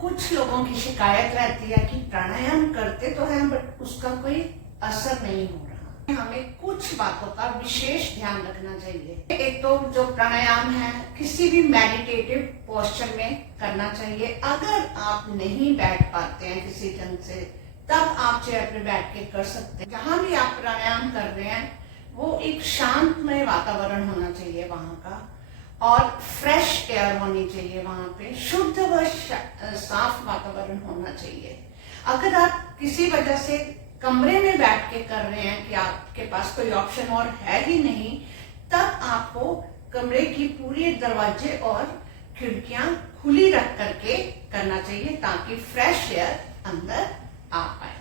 कुछ लोगों की शिकायत रहती है कि प्राणायाम करते तो हैं बट उसका कोई असर नहीं हो रहा। हमें कुछ बातों का विशेष ध्यान रखना चाहिए। एक तो जो प्राणायाम है किसी भी मेडिटेटिव पोस्चर में करना चाहिए। अगर आप नहीं बैठ पाते हैं किसी ढंग से, तब आप चेयर पे बैठ के कर सकते हैं। जहां भी आप प्राणायाम कर रहे हैं वो एक शांतमय वातावरण होना चाहिए वहां का, और फ्रेश एयर होनी चाहिए वहां पे, शुद्ध व साफ वातावरण होना चाहिए। अगर आप किसी वजह से कमरे में बैठ के कर रहे हैं कि आपके पास कोई ऑप्शन और है ही नहीं, तब आपको कमरे की पूरी दरवाजे और खिड़कियां खुली रख करके करना चाहिए ताकि फ्रेश एयर अंदर आ पाए।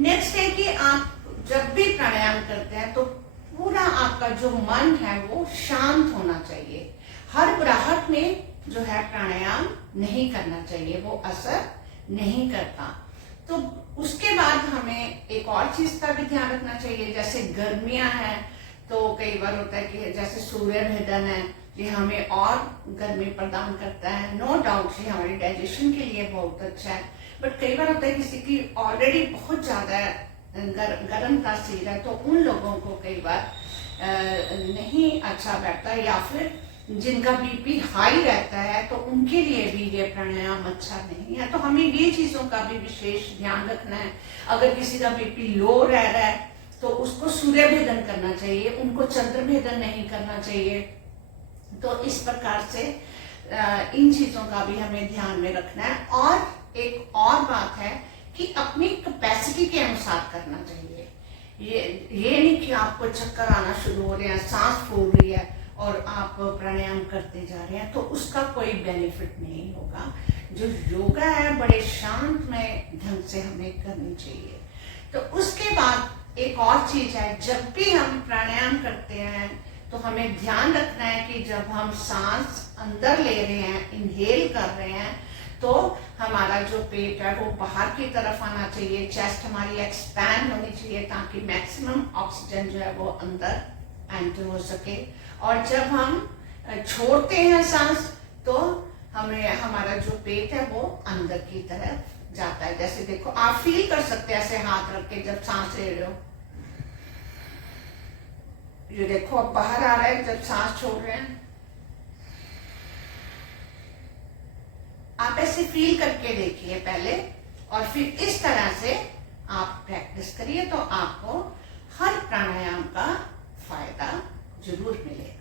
नेक्स्ट है कि आप जब भी प्राणायाम करते हैं तो पूरा आपका जो मन है वो शांत होना चाहिए। हड़बड़ाहट में जो है प्राणायाम नहीं करना चाहिए, वो असर नहीं करता। तो उसके बाद हमें एक और चीज का भी ध्यान रखना चाहिए। जैसे गर्मियां हैं तो कई बार होता है कि जैसे सूर्य भेदन है, ये हमें और गर्मी प्रदान करता है। नो डाउट ये हमारी डाइजेशन के लिए बहुत अच्छा है, बट कई बार होता है किसी की ऑलरेडी बहुत ज्यादा गर्म तासीर है तो उन लोगों को कई बार नहीं अच्छा बैठता, या फिर जिनका बीपी हाई रहता है तो उनके लिए भी ये प्राणायाम अच्छा नहीं है। तो हमें ये चीजों का भी विशेष ध्यान रखना है। अगर किसी का बीपी लो रह रहा है तो उसको सूर्य भेदन करना चाहिए, उनको चंद्र भेदन नहीं करना चाहिए। तो इस प्रकार से इन चीजों का भी हमें ध्यान में रखना है। और एक और बात है कि अपनी कैपेसिटी के अनुसार करना चाहिए। ये नहीं कि आपको चक्कर आना शुरू हो रहे हैं, सांस फूल रही है और आप प्राणायाम करते जा रहे हैं, तो उसका कोई बेनिफिट नहीं होगा। जो योगा है बड़े शांतमय ढंग से हमें करनी चाहिए। तो उसके बाद एक और चीज है, जब भी हम प्राणायाम करते हैं तो हमें ध्यान रखना है कि जब हम सांस अंदर ले रहे हैं, इनहेल कर रहे हैं, तो हमारा जो पेट है वो बाहर की तरफ आना चाहिए, चेस्ट हमारी एक्सपैंड होनी चाहिए ताकि मैक्सिमम ऑक्सीजन जो है वो अंदर एंटर हो सके। और जब हम छोड़ते हैं सांस तो हमें हमारा जो पेट है वो अंदर की तरफ जाता है। जैसे देखो, आप फील कर सकते हैं ऐसे हाथ रख के जब सांस ले रहे हो, ये देखो अब बाहर आ रहा है जब सांस छोड़ रहे हैं। आप ऐसे फील करके देखिए पहले, और फिर इस तरह से आप प्रैक्टिस करिए तो आपको हर प्राणायाम का फायदा जरूर मिलेगा।